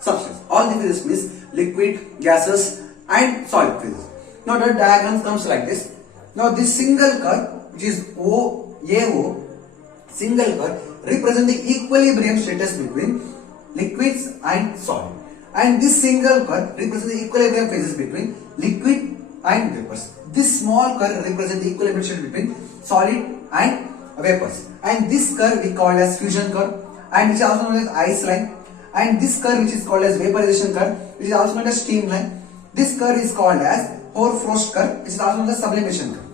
substance. All the phases means liquid, gases and solid phases. Now the diagram comes like this. Now this single curve, which is AO, single curve, represent the equilibrium status between liquids and solid. And this single curve represents the equilibrium phases between liquid and vapors. This small curve represents the equilibrium status between solid and vapors. And this curve we call as fusion curve, and which is also known as ice line. And this curve, which is called as vaporization curve, which is also known as steam line. This curve is called as hoarfrost curve, which is also known as sublimation curve.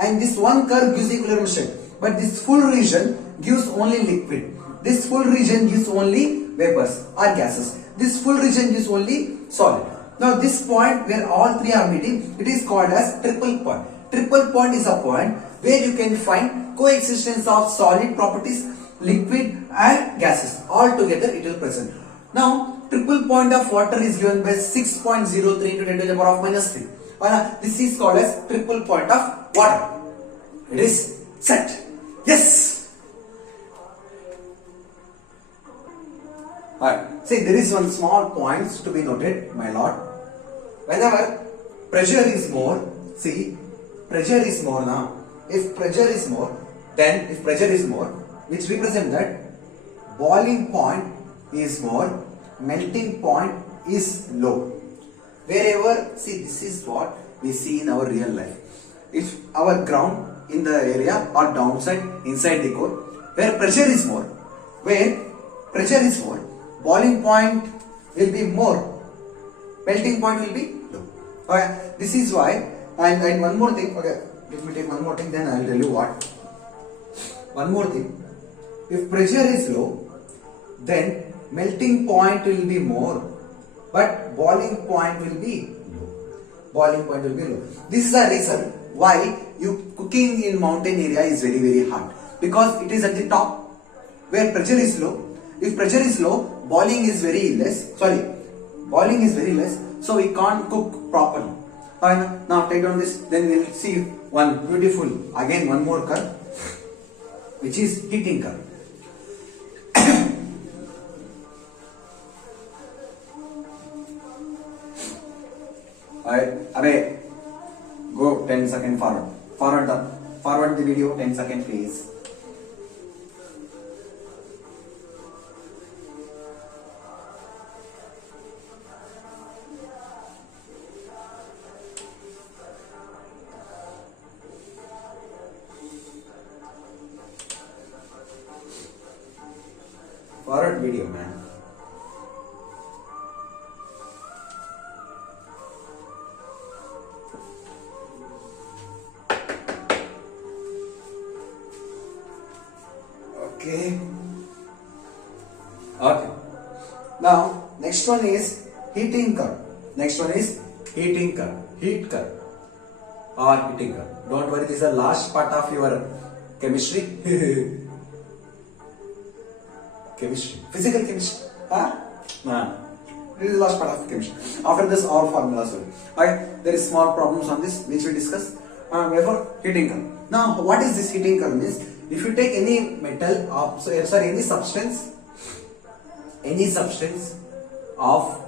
And this one curve gives equilibrium state, but this full region gives only liquid. This full region gives only vapors or gases. This full region gives only solid. Now this point where all three are meeting, it is called as triple point. Triple point is a point where you can find coexistence of solid properties, liquid and gases. All together it will present. Now triple point of water is given by 6.03 into 10 to the power of minus 3. This is called as triple point of water. It is set. Yes. Alright. See, there is one small point to be noted, my lord. Whenever pressure is more, see, pressure is more now. If pressure is more, then if pressure is more, which represents that boiling point is more, melting point is low. Wherever, see, this is what we see in our real life. If our ground in the area or downside, inside the core, where pressure is more, boiling point will be more, melting point will be low. Okay, this is why, and one more thing, okay, let me take one more thing, then I will tell you what. One more thing, if pressure is low, then melting point will be more, but boiling point will be low. Boiling point will be low. This is the reason why you cooking in mountain area is very, very hard, because it is at the top where pressure is low. If pressure is low, boiling is very less, so we can't cook properly. Now take down this, then we will see one beautiful, again one more curve, which is heating curve. Alright, go 10 seconds forward the video 10 seconds please. Forward video, man. Okay. Now, next one is heating curve. Heat curve or heating curve. Don't worry, this is the last part of your chemistry. Physical chemistry. This is the last part of chemistry. After this, all formulas will. Alright, there is small problems on this which we discuss. Therefore, heating curve. Now, what is this heating curve means? If you take any metal of, any substance of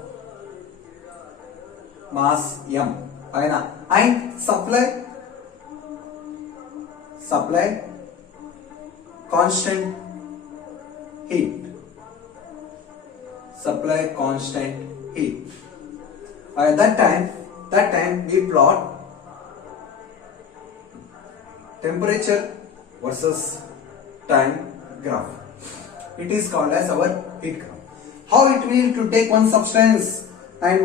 mass m, and supply constant heat. That time we plot temperature versus time graph. It is called as our heat graph. How it will to take one substance and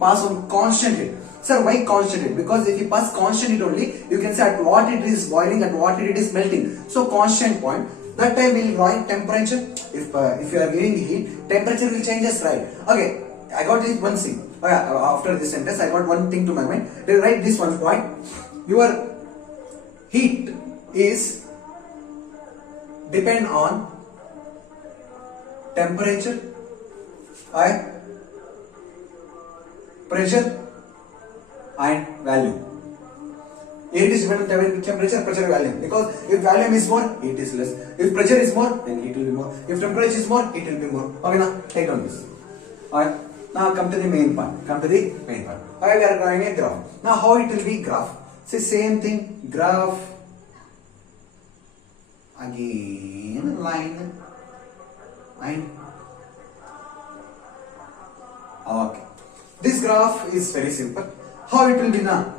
pass on constant heat. Sir, why constant heat? Because if you pass constant heat only, you can say at what it is boiling, at what it is melting. So constant point. That time we will write temperature. If you are giving heat, temperature will changes, right? Okay, I got this one thing. After this sentence, I got one thing to my mind. They write this one point. Your heat is depend on temperature, pressure and value. Heat is dependent on temperature, pressure, volume. Because if volume is more, heat is less. If pressure is more, then heat will be more. If temperature is more, heat will be more. Okay, now take down this. Alright, now come to the main part. Alright, we are drawing a graph. Now how it will be graph? See, same thing, graph, again line, and okay. This graph is very simple. How it will be now?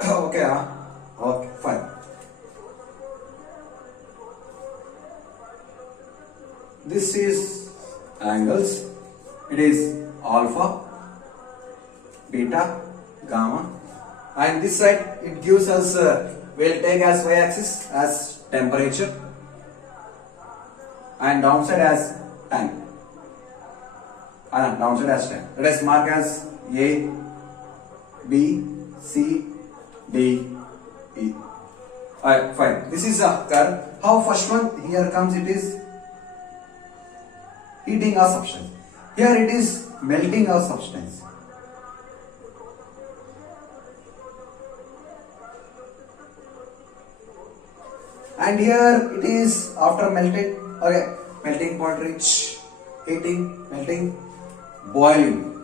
Okay, okay, fine. This is angles. It is alpha, beta, gamma, and this side it gives us. We'll take as y-axis as temperature, and downside as time. Downside as time. Let us mark as A, B, C, D, E. Alright, fine. This is a curve. How first one here comes? It is heating a substance. Here it is melting a substance. And here it is after melting. Okay, melting point reach, heating, melting, boiling.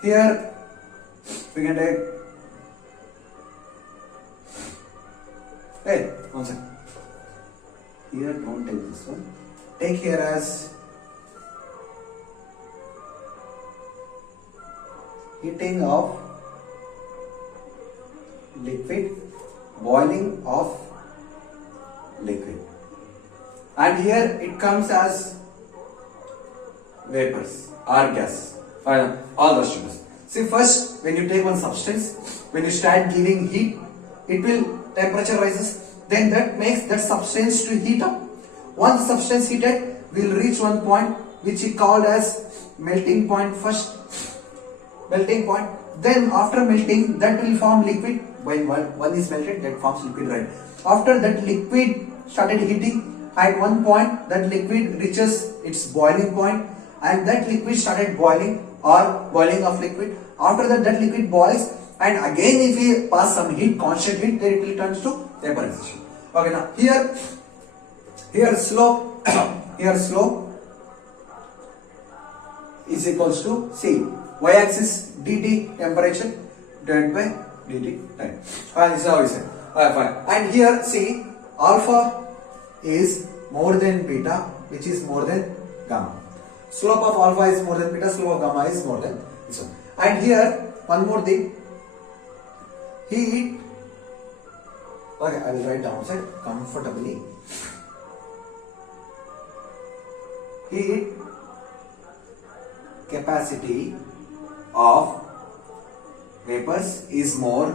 Here we can take, hey, one second. Here don't take this one. Take here as heating of liquid, boiling of liquid. And here it comes as vapors or gas. All the students. See, first when you take one substance, when you start giving heat, it will temperature rises. Then that makes that substance to heat up. Once the substance heated, will reach one point which is called as melting point first. Melting point. Then after melting, that will form liquid. When one is melted, that forms liquid, right? After that liquid started heating, at one point that liquid reaches its boiling point, and that liquid started boiling or boiling of liquid. After that, that liquid boils, and again if we pass some heat, constant heat, then it will turn to vaporization. Okay, now here slope here slope is equals to C, y-axis dt temperature divided by dt time. This is how we say. Fine. And here see, alpha is more than beta, which is more than gamma. Slope of alpha is more than beta, slope of gamma is more than this one. And here one more thing, heat. Okay, I will write downside comfortably. Heat capacity of vapors is more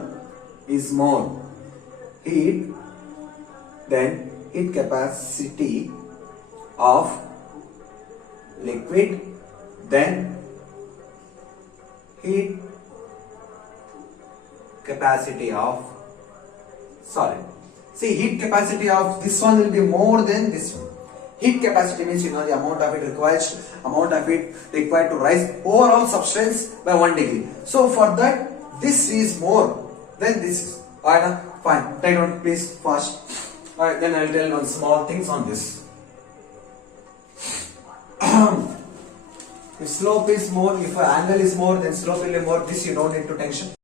heat than heat capacity of liquid then heat capacity of solid. See, heat capacity of this one will be more than this one. Heat capacity means, you know, the amount of heat required to rise overall substance by 1 degree. So for that, this is more than this is. Alright, fine. Take note, please, fast. Alright, then I'll tell one small things on this. If slope is more, if angle is more, then slope will be more. This you don't need to tension.